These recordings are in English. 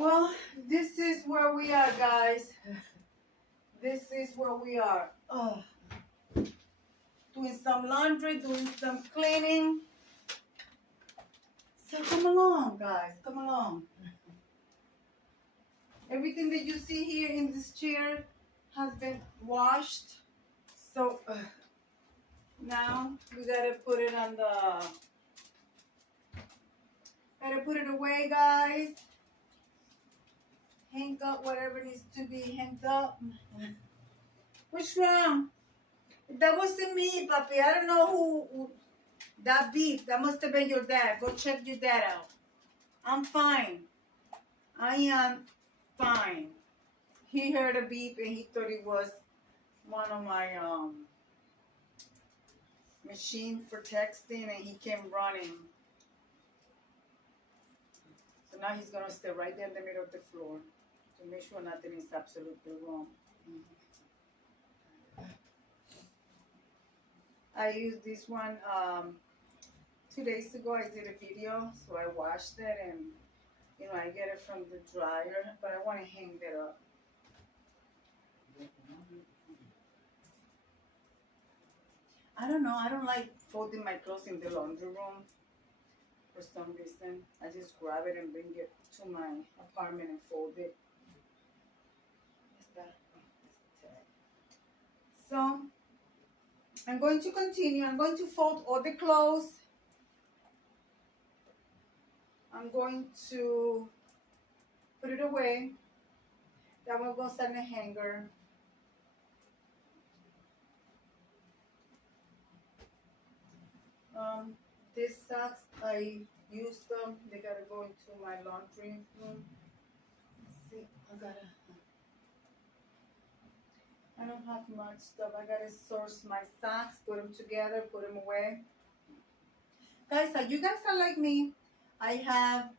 Well, this is where we are, guys. This is where we are. Doing some laundry, doing some cleaning. So come along, guys. Come along. Everything that you see here in this chair has been washed. So now we gotta put it on the. Gotta put it away, guys. Hang up whatever needs to be hanged up. What's wrong? That wasn't me, Papi. I don't know who that beef. That must have been your dad. Go check your dad out. I'm fine. I am fine. He heard a beep and he thought it was one of my machine for texting, and he came running. So now he's gonna stay right there in the middle of the floor to make sure nothing is absolutely wrong. I used this one 2 days ago. I did a video, so I washed it, and I get it from the dryer, but I want to hang that up. I don't know. I don't like folding my clothes in the laundry room for some reason. I just grab it and bring it to my apartment and fold it. What's that? So I'm going to continue. I'm going to fold all the clothes. I'm going to put it away. Then we're going to set in a hanger. These socks, I used them. They gotta go into my laundry room. Let's see, I don't have much stuff. I gotta source my socks, put them together, put them away. Guys, you guys are like me. I have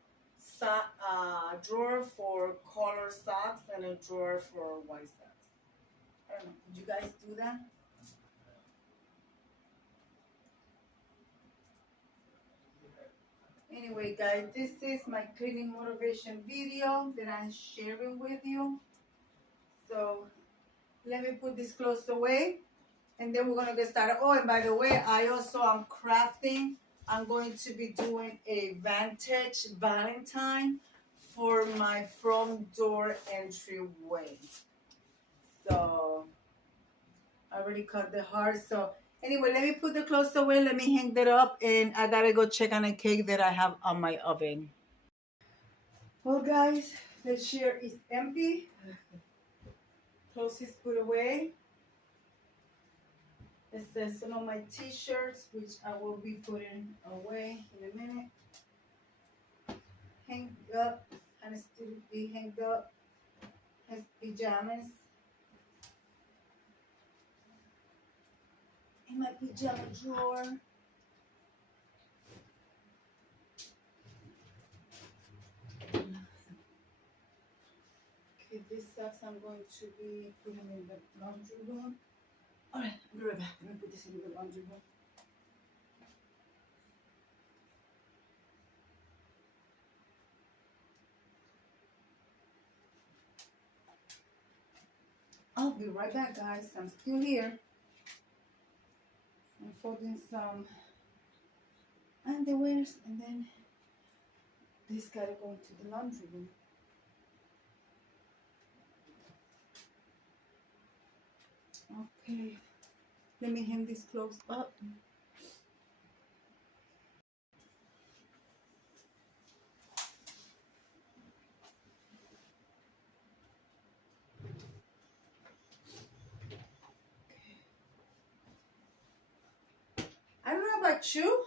a drawer for color socks and a drawer for white socks. I don't know. Did you guys do that? Anyway, guys, this is my cleaning motivation video that I'm sharing with you. So let me put this clothes away, and then we're gonna get started. Oh, and by the way, I also am crafting. I'm going to be doing a vintage Valentine for my front door entryway. So I already cut the heart. So anyway, let me put the clothes away. Let me hang that up, and I gotta go check on a cake that I have on my oven. Well, guys, the chair is empty. Clothes is put away. It says some of my t-shirts, which I will be putting away in a minute. Hanged up, and still be hanged up. Has pajamas. In my pajama drawer. Okay, these socks I'm going to be putting in the laundry room. Alright, I'll be right back. Let me put this in the laundry room. I'll be right back, guys. I'm still here. I'm folding some underwears, and then this gotta go into the laundry room. Okay, let me hang these clothes up. I don't know about you,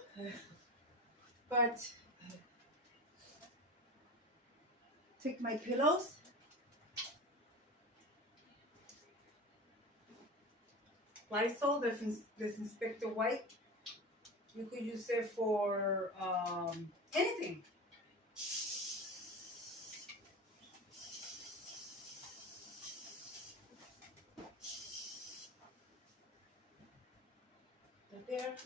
but take my pillows. Lysol, disinfector wipe. You could use it for anything. Right there.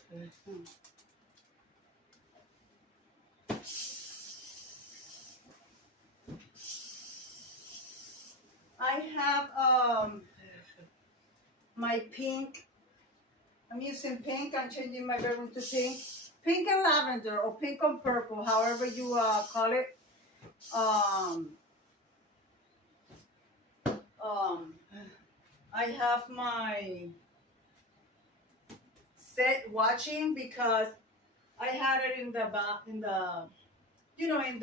have my pink. I'm using pink. I'm changing my bedroom to pink. Pink and lavender, or pink and purple, however you call it. Um, um, I have my set watching because I had it in the in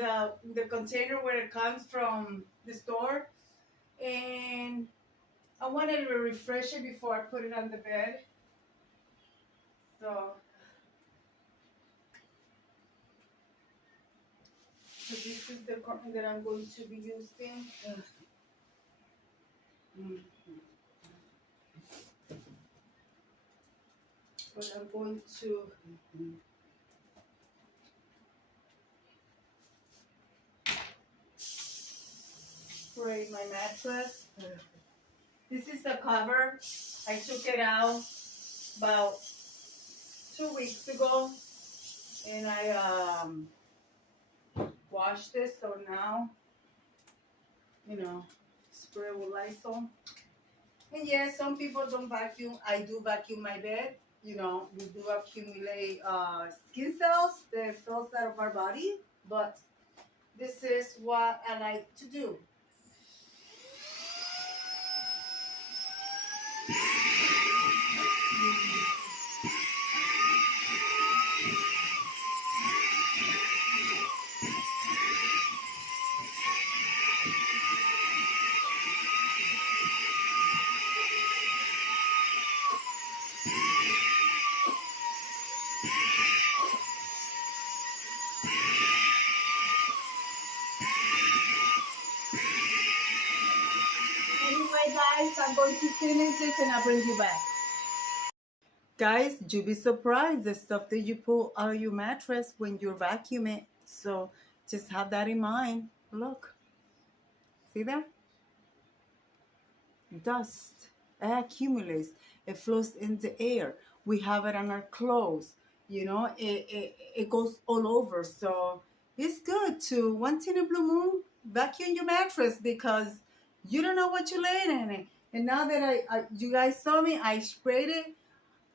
the container where it comes from the store, and I wanted to refresh it before I put it on the bed. So, this is the curtain that I'm going to be using. Mm. But I'm going to spray my mattress. This is the cover. I took it out about 2 weeks ago, and I washed it. So now, spray with Lysol. And yes, some people don't vacuum. I do vacuum my bed. We do accumulate skin cells, the cells out of our body. But this is what I like to do. Anyway, guys, I'm going to finish this and I'll bring you back. Guys, you'll be surprised the stuff that you pull out of your mattress when you're vacuuming. So just have that in mind. Look, see that? Dust. It accumulates. It flows in the air. We have it on our clothes. It goes all over. So it's good to, once in a blue moon, vacuum your mattress because you don't know what you're laying in it. And now that you guys saw me, I sprayed it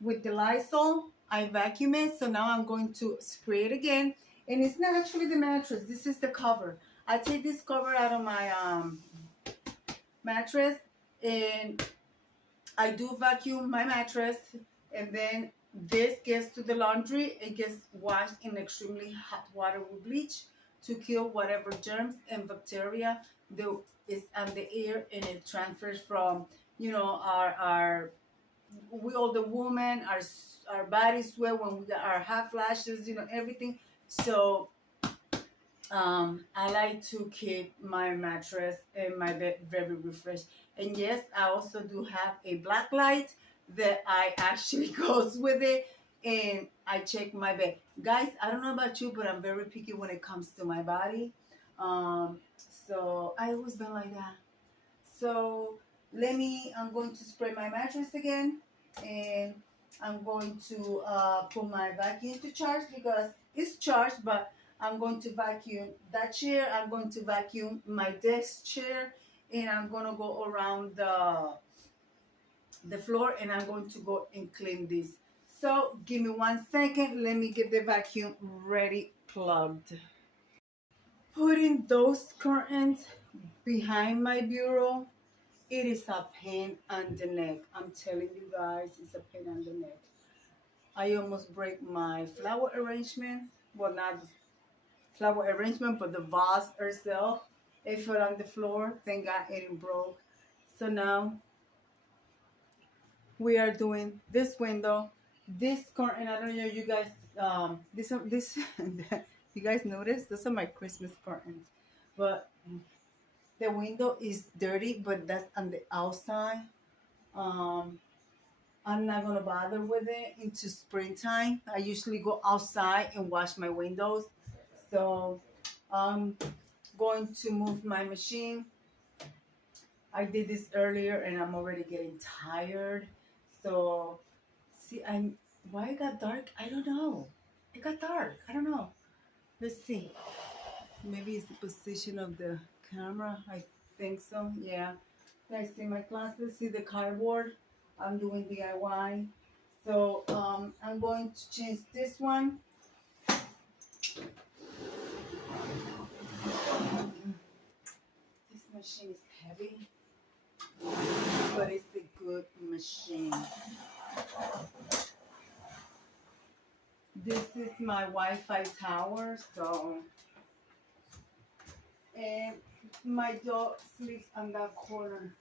with the Lysol. I vacuum it. So now I'm going to spray it again. And it's not actually the mattress. This is the cover. I take this cover out of my mattress, and I do vacuum my mattress, and then this gets to the laundry. It gets washed in extremely hot water with bleach to kill whatever germs and bacteria that is on the air, and it transfers from we all the women, our body sweat when we got our hot flashes, everything. So I like to keep my mattress and my bed very refreshed. And yes, I also do have a black light that I actually goes with it, and I check my bed. Guys, I don't know about you, but I'm very picky when it comes to my body. So I always been like that. So I'm going to spray my mattress again, and I'm going to put my vacuum to charge because it's charged, but I'm going to vacuum that chair. I'm going to vacuum my desk chair, and I'm going to go around the floor, and I'm going to go and clean this. So give me 1 second. Let me get the vacuum ready plugged. Putting those curtains behind my bureau, it is a pain on the neck. I'm telling you guys, it's a pain on the neck. I almost break my flower arrangement. Well, not flower arrangement, but the vase herself. It fell on the floor. Thank God it didn't broke. So now we are doing this window, this curtain. I don't know, you guys. This you guys notice? Those are my Christmas curtains, but the window is dirty. But that's on the outside. I'm not gonna bother with it into springtime. I usually go outside and wash my windows. So I'm going to move my machine. I did this earlier and I'm already getting tired. So see, why it got dark? I don't know. It got dark. I don't know. Let's see. Maybe it's the position of the camera. I think so. Yeah. Guys, see my classes, see the cardboard. I'm doing DIY. So I'm going to change this one. This machine is heavy, but it's a good machine. This is my Wi-Fi tower, so, and my dog sleeps on that corner.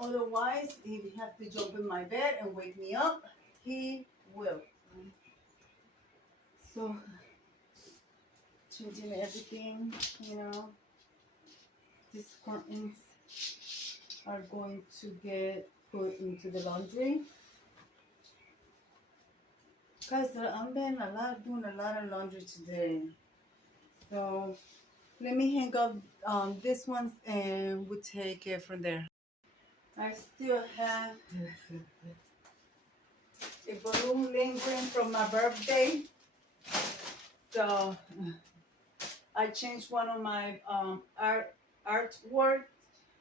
Otherwise, if he has to jump in my bed and wake me up, he will. So, changing everything, you know. These curtains are going to get put into the laundry. Guys, I'm doing a lot of laundry today. So let me hang up this one and we'll take it from there. I still have a balloon lingering from my birthday. So I changed one of my artwork.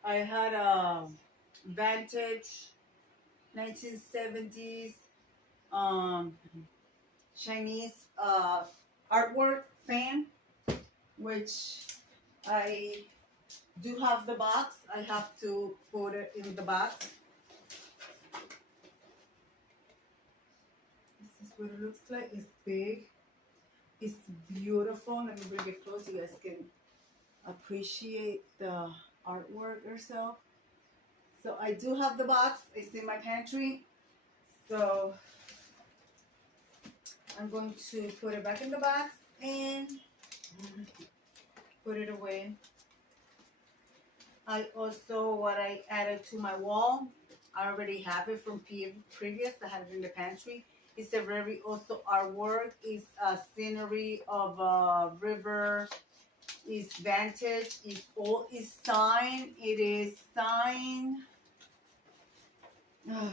I had a vintage 1970s Chinese artwork fan, which I do have the box. I have to put it in the box. This is what it looks like. It's big. It's beautiful. Let me bring it close so you guys can appreciate the artwork yourself. So I do have the box. It's in my pantry. So I'm going to put it back in the box and put it away. I also, what I added to my wall, I already have it from previous. I had it in the pantry. It's a very also artwork. It's a scenery of a river. It's vintage. It's all is signed. It is signed. I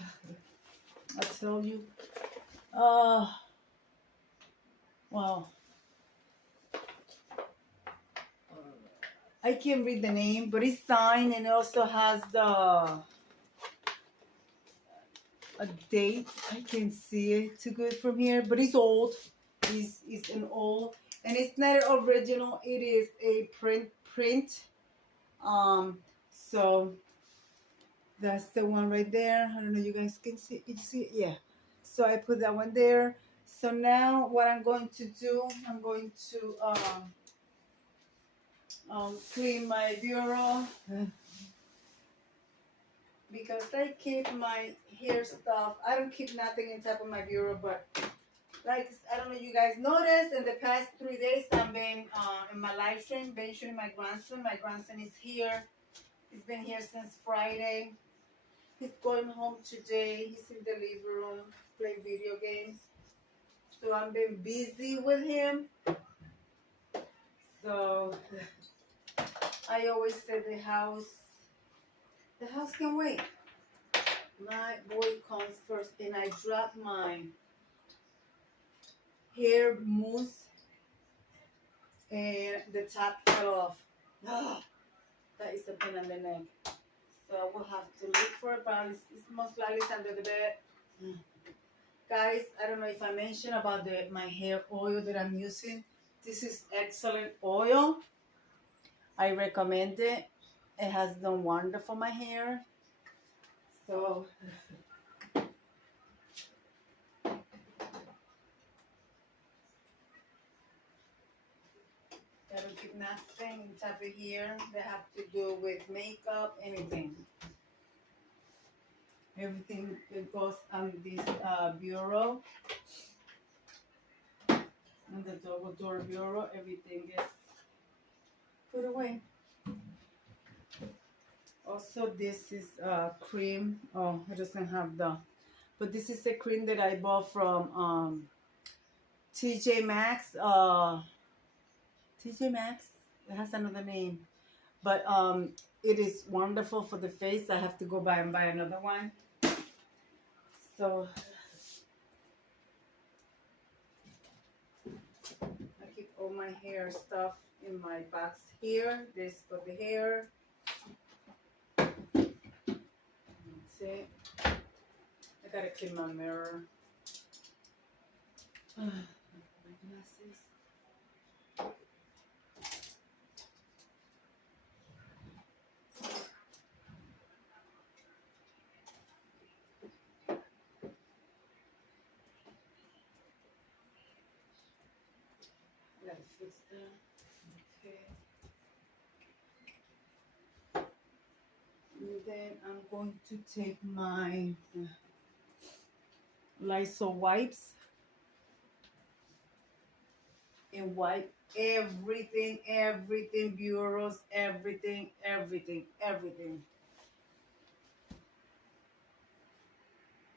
tell you. Wow. I can't read the name, but it's signed and it also has a date. I can't see it too good from here, but it's old. It's an old, and it's not original. It is a print. So that's the one right there. I don't know. You guys can see. You see it? Yeah. So I put that one there. So now what I'm going to do, I'm going to clean my bureau because I keep my hair stuff. I don't keep nothing in top of my bureau, but like I don't know if you guys noticed, in the past 3 days I've been in my live stream, been showing my grandson. My grandson is here. He's been here since Friday. He's going home today. He's in the living room playing video games. So I've been busy with him. So I always say the house can wait. My boy comes first, and I drop my hair mousse and the top fell off. That is a pain on the neck. So I will have to look for it, but it's most likely under the bed. Guys, I don't know if I mentioned about my hair oil that I'm using. This is excellent oil. I recommend it. It has done wonder for my hair. So I don't keep nothing in top of here that have to do with makeup, anything. Everything that goes on this bureau, on the double door bureau, everything gets put away. Also, this is cream. Oh, it doesn't have but this is a cream that I bought from TJ Maxx. TJ Maxx. It has another name, but it is wonderful for the face. I have to go by and buy another one. So I keep all my hair stuff in my box here. This for the hair. That's it. I gotta clean my mirror. My glasses. Gotta fix that. Okay. And then I'm going to take my Lysol wipes and wipe everything, bureaus, everything.